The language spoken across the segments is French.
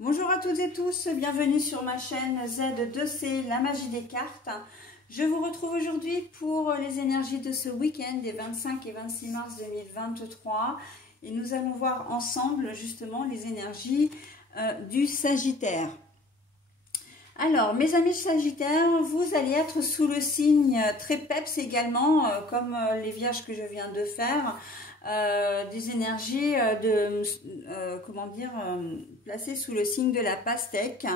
Bonjour à toutes et tous, bienvenue sur ma chaîne Z2C, la magie des cartes. Je vous retrouve aujourd'hui pour les énergies de ce week-end des 25 et 26 mars 2023. Et nous allons voir ensemble justement les énergies du Sagittaire. Alors, mes amis Sagittaires, vous allez être sous le signe très peps également, comme les vierges que je viens de faire. Des énergies placées sous le signe de la pastèque,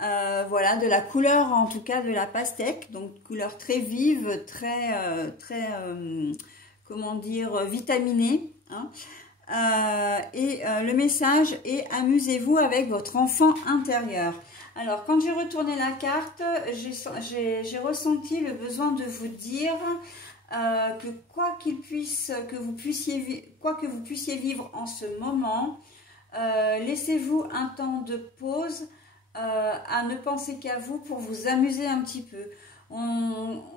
voilà, de la couleur en tout cas de la pastèque, donc couleur très vive, vitaminée, hein. Le message est amusez-vous avec votre enfant intérieur. Alors quand j'ai retourné la carte, j'ai ressenti le besoin de vous dire que quoi que vous puissiez vivre en ce moment, laissez-vous un temps de pause, à ne penser qu'à vous pour vous amuser un petit peu.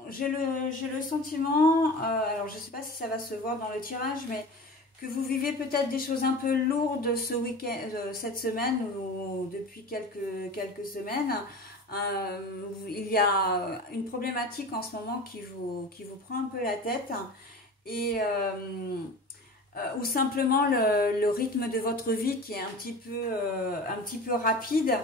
J'ai le sentiment, alors je ne sais pas si ça va se voir dans le tirage, mais que vous vivez peut-être des choses un peu lourdes ce week-end, cette semaine ou depuis quelques semaines. Il y a une problématique en ce moment qui vous prend un peu la tête et ou simplement le rythme de votre vie qui est un petit peu rapide.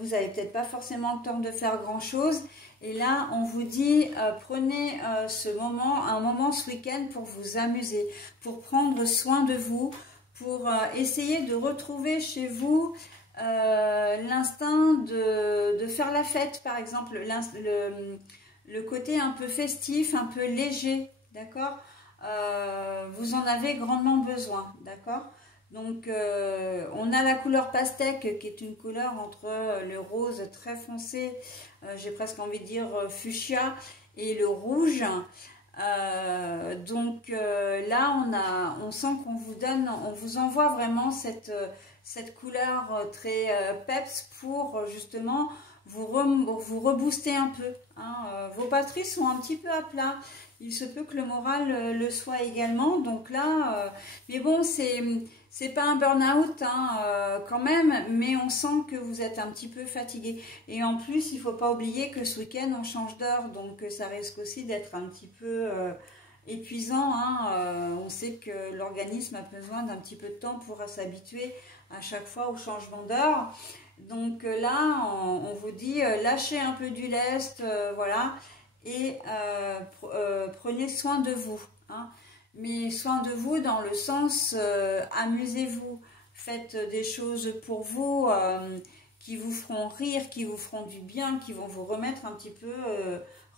Vous n'avez peut-être pas forcément le temps de faire grand chose et là on vous dit prenez un moment ce week-end pour vous amuser, pour prendre soin de vous, pour essayer de retrouver chez vous l'instinct de faire la fête, par exemple, le côté un peu festif, un peu léger, d'accord. Vous en avez grandement besoin, d'accord. Donc on a la couleur pastèque qui est une couleur entre le rose très foncé, j'ai presque envie de dire fuchsia, et le rouge. Là on sent qu'on vous envoie vraiment cette couleur très peps pour justement vous rebooster un peu, hein. Vos batteries sont un petit peu à plat, il se peut que le moral le soit également, donc là mais bon, c'est pas un burn-out, hein, quand même, mais on sent que vous êtes un petit peu fatigué. Et en plus, il ne faut pas oublier que ce week-end, on change d'heure, donc ça risque aussi d'être un petit peu épuisant, hein. On sait que l'organisme a besoin d'un petit peu de temps pour s'habituer à chaque fois au changement d'heure. Donc là, on vous dit lâchez un peu du lest, voilà, et prenez soin de vous, hein. Mais soin de vous dans le sens amusez-vous, faites des choses pour vous qui vous feront rire, qui vous feront du bien, qui vont vous remettre un petit peu,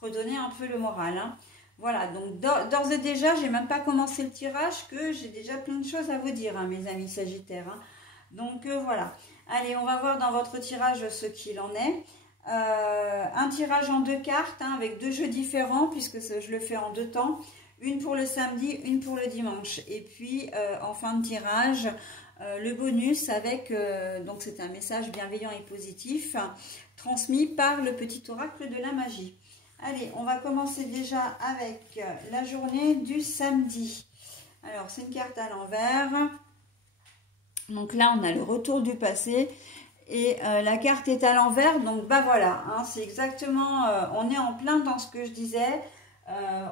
redonner un peu le moral, hein. Voilà, donc d'ores et déjà, j'ai même pas commencé le tirage que j'ai déjà plein de choses à vous dire, hein, mes amis Sagittaires, hein. Donc voilà, allez, on va voir dans votre tirage ce qu'il en est. Un tirage en deux cartes, hein, avec deux jeux différents puisque je le fais en deux temps. Une pour le samedi, une pour le dimanche. Et puis, en fin de tirage, le bonus avec, donc c'est un message bienveillant et positif, transmis par le petit oracle de la magie. Allez, on va commencer déjà avec la journée du samedi. Alors, c'est une carte à l'envers. Donc là, on a le retour du passé. Et la carte est à l'envers. Donc, bah voilà, hein, c'est exactement, on est en plein dans ce que je disais.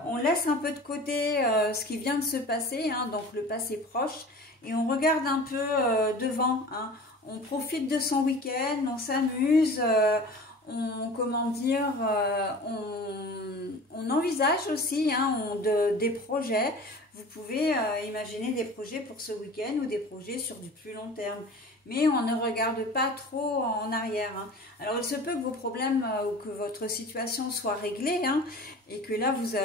On laisse un peu de côté ce qui vient de se passer, hein, donc le passé proche, et on regarde un peu devant, hein. On profite de son week-end, on s'amuse, on envisage aussi, hein, des projets. Vous pouvez imaginer des projets pour ce week-end ou des projets sur du plus long terme. Mais on ne regarde pas trop en arrière, hein. Alors il se peut que vos problèmes ou que votre situation soit réglée, hein, et que là vous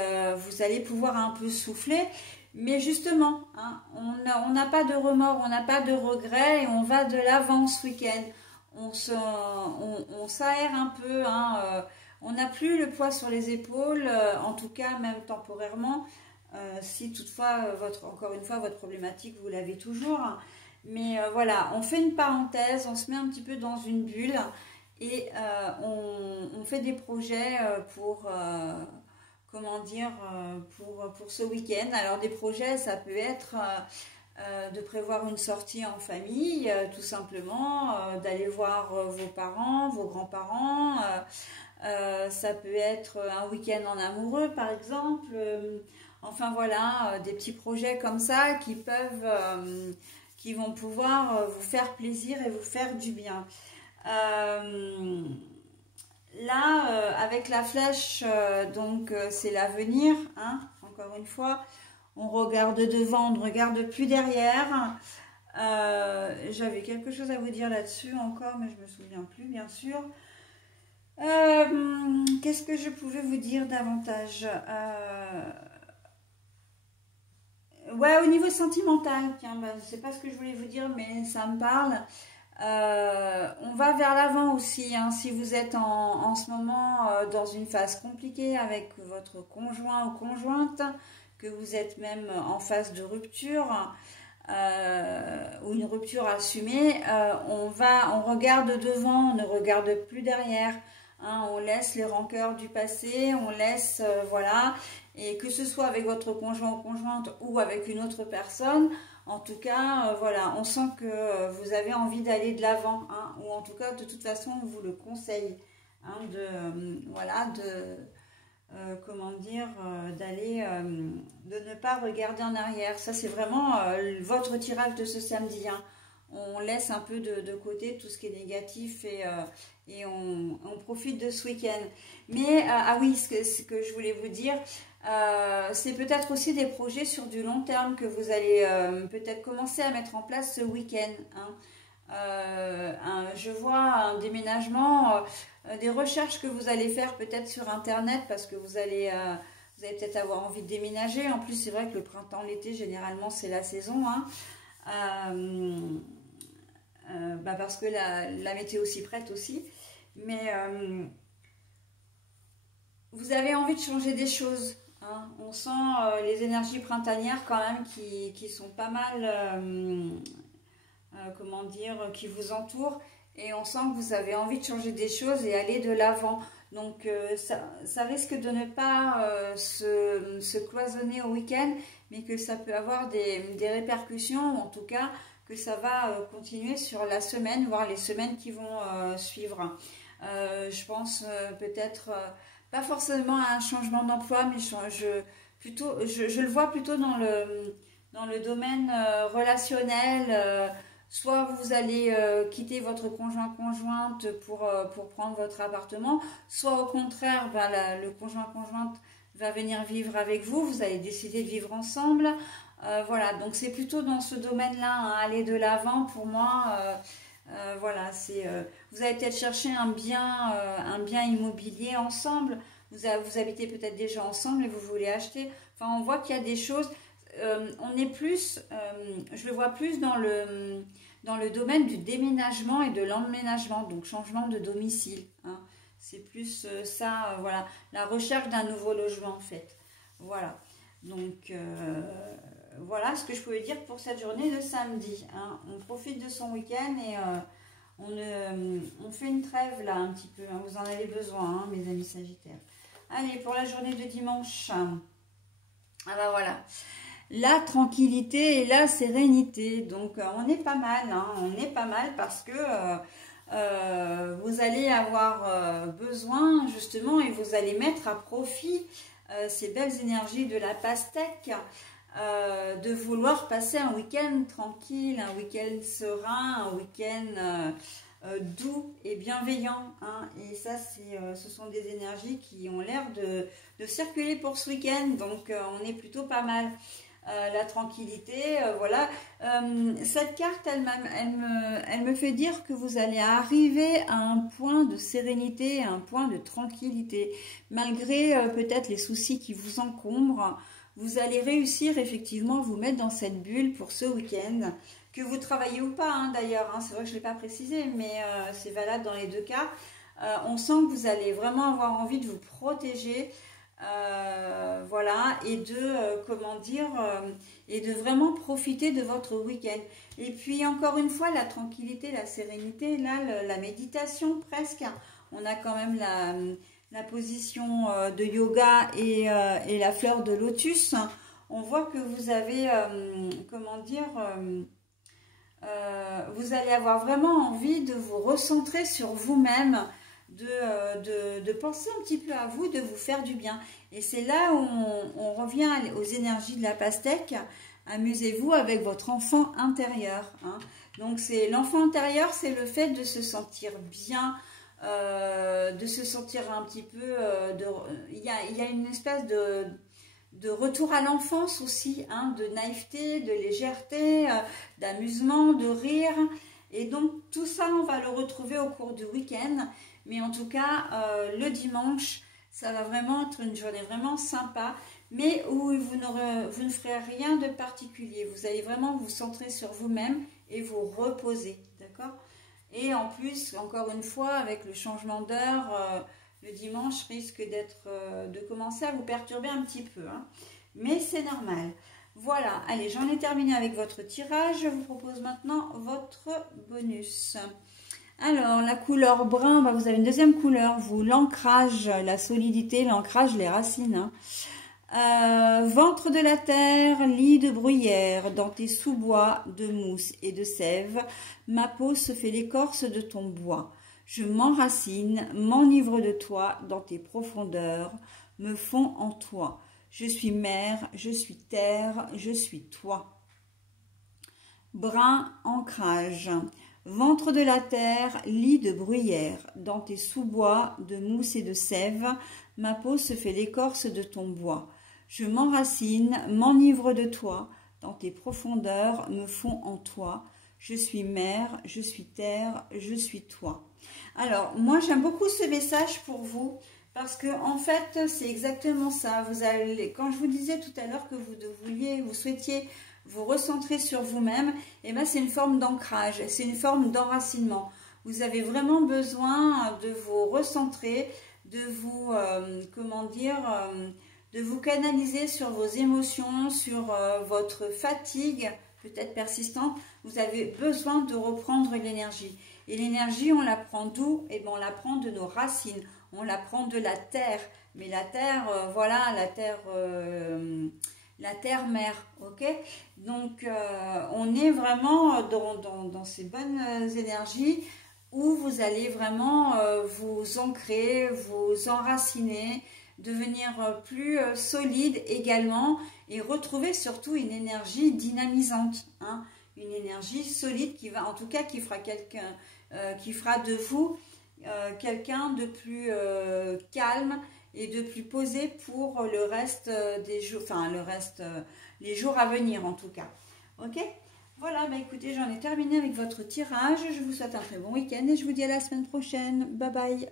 allez pouvoir un peu souffler. Mais justement, hein, on n'a pas de remords, on n'a pas de regrets et on va de l'avant ce week-end. On s'aère un peu, hein, on n'a plus le poids sur les épaules, en tout cas même temporairement, si toutefois, encore une fois, votre problématique, vous l'avez toujours. Mais voilà, on fait une parenthèse, on se met un petit peu dans une bulle et on fait des projets pour comment dire, pour ce week-end. Alors des projets, ça peut être de prévoir une sortie en famille, tout simplement, d'aller voir vos parents, vos grands-parents. Ça peut être un week-end en amoureux, par exemple. Enfin voilà, des petits projets comme ça qui vont pouvoir vous faire plaisir et vous faire du bien. Là, avec la flèche, donc c'est l'avenir, hein, encore une fois. On regarde devant, on ne regarde plus derrière. J'avais quelque chose à vous dire là-dessus encore, mais je ne me souviens plus, bien sûr. Qu'est-ce que je pouvais vous dire davantage? Ouais, au niveau sentimental, tiens, ben, c'est pas ce que je voulais vous dire, mais ça me parle. On va vers l'avant aussi, hein, si vous êtes en ce moment dans une phase compliquée avec votre conjoint ou conjointe, que vous êtes même en phase de rupture ou une rupture assumée, on regarde devant, on ne regarde plus derrière. Hein, on laisse les rancœurs du passé, on laisse, voilà, et que ce soit avec votre conjoint ou conjointe ou avec une autre personne, en tout cas, voilà, on sent que vous avez envie d'aller de l'avant, hein, ou en tout cas, de toute façon, on vous le conseille, hein, voilà, comment dire, d'aller, de ne pas regarder en arrière. Ça, c'est vraiment votre tirage de ce samedi, hein. On laisse un peu de côté tout ce qui est négatif et on profite de ce week-end. Mais, ah oui, ce que je voulais vous dire, c'est peut-être aussi des projets sur du long terme que vous allez peut-être commencer à mettre en place ce week-end, hein. Je vois un déménagement, des recherches que vous allez faire peut-être sur Internet parce que vous allez peut-être avoir envie de déménager. En plus, c'est vrai que le printemps, l'été, généralement, c'est la saison, hein. Parce que la météo s'y prête aussi. Mais vous avez envie de changer des choses, hein. On sent les énergies printanières quand même qui sont pas mal, comment dire, qui vous entourent. Et on sent que vous avez envie de changer des choses et aller de l'avant. Donc ça risque de ne pas se cloisonner au week-end, mais que ça peut avoir des répercussions, ou en tout cas que ça va continuer sur la semaine, voire les semaines qui vont suivre. Je pense peut-être, pas forcément à un changement d'emploi, mais je le vois plutôt dans le domaine relationnel. Soit vous allez quitter votre conjoint-conjointe pour prendre votre appartement, soit au contraire, le conjoint-conjointe va venir vivre avec vous, vous allez décider de vivre ensemble. Voilà, donc c'est plutôt dans ce domaine-là, hein, aller de l'avant pour moi. Voilà, vous allez peut-être chercher un bien immobilier ensemble. Vous habitez peut-être déjà ensemble et vous voulez acheter. Enfin, on voit qu'il y a des choses. On est plus, je le vois plus dans le domaine du déménagement et de l'emménagement, donc changement de domicile, hein. C'est plus ça, voilà, la recherche d'un nouveau logement en fait. Voilà, donc voilà ce que je pouvais dire pour cette journée de samedi, hein. On profite de son week-end et on fait une trêve là un petit peu, hein. Vous en avez besoin, hein, mes amis sagittaires. Allez, pour la journée de dimanche, ah voilà, la tranquillité et la sérénité. Donc on est pas mal, hein, on est pas mal parce que vous allez avoir besoin justement et vous allez mettre à profit ces belles énergies de la pastèque, de vouloir passer un week-end tranquille, un week-end serein, un week-end doux et bienveillant, hein. Et ça, ce sont des énergies qui ont l'air de circuler pour ce week-end, donc on est plutôt pas mal. La tranquillité, voilà. Cette carte, elle me fait dire que vous allez arriver à un point de sérénité, à un point de tranquillité. Malgré peut-être les soucis qui vous encombrent, vous allez réussir effectivement à vous mettre dans cette bulle pour ce week-end. Que vous travaillez ou pas, hein, d'ailleurs, hein, c'est vrai que je ne l'ai pas précisé, mais c'est valable dans les deux cas. On sent que vous allez vraiment avoir envie de vous protéger. Voilà, et comment dire, et de vraiment profiter de votre week-end. Et puis encore une fois, la tranquillité, la sérénité, là, la méditation presque. On a quand même la position de yoga et la fleur de lotus. on voit que vous avez, comment dire, vous allez avoir vraiment envie de vous recentrer sur vous-même, de penser un petit peu à vous, de vous faire du bien. Et c'est là où on revient aux énergies de la pastèque. Amusez-vous avec votre enfant intérieur. Hein. Donc l'enfant intérieur, c'est le fait de se sentir bien, de se sentir un petit peu... il y a une espèce de retour à l'enfance aussi, hein, de naïveté, de légèreté, d'amusement, de rire. Et donc tout ça, on va le retrouver au cours du week-end. Mais en tout cas, le dimanche, ça va vraiment être une journée vraiment sympa, mais où vous ne ferez rien de particulier. Vous allez vraiment vous centrer sur vous-même et vous reposer, d'accord? Et en plus, encore une fois, avec le changement d'heure, le dimanche risque de commencer à vous perturber un petit peu, hein. Mais c'est normal. Voilà, allez, j'en ai terminé avec votre tirage. Je vous propose maintenant votre bonus. Alors, la couleur brun, bah, vous avez une deuxième couleur, vous, l'ancrage, la solidité, l'ancrage, les racines. Hein. Ventre de la terre, lit de bruyère, dans tes sous-bois de mousse et de sève, ma peau se fait l'écorce de ton bois. Je m'enracine, m'enivre de toi, dans tes profondeurs, me fond en toi. Je suis mer, je suis terre, je suis toi. Brun, ancrage. Ventre de la terre, lit de bruyère, dans tes sous-bois de mousse et de sève, ma peau se fait l'écorce de ton bois. Je m'enracine, m'enivre de toi, dans tes profondeurs, me fond en toi. Je suis mer, je suis terre, je suis toi. Alors, moi j'aime beaucoup ce message pour vous, parce que en fait, c'est exactement ça. Vous allez, quand je vous disais tout à l'heure que vous souhaitiez vous recentrer sur vous-même, et ben c'est une forme d'ancrage, c'est une forme d'enracinement. Vous avez vraiment besoin de vous recentrer, de vous, comment dire, de vous canaliser sur vos émotions, sur votre fatigue, peut-être persistante. Vous avez besoin de reprendre l'énergie. Et l'énergie, on la prend d'où? Eh bien, on la prend de nos racines, on la prend de la terre. Mais la terre, voilà, la terre-mère, ok? Donc, on est vraiment dans ces bonnes énergies où vous allez vraiment vous ancrer, vous enraciner, devenir plus solide également et retrouver surtout une énergie dynamisante, hein? Une énergie solide qui va, en tout cas, qui fera qui fera de vous quelqu'un de plus calme et de plus posé pour le reste des jours, enfin les jours à venir en tout cas. Ok? Voilà, bah écoutez, j'en ai terminé avec votre tirage. Je vous souhaite un très bon week-end et je vous dis à la semaine prochaine. Bye bye!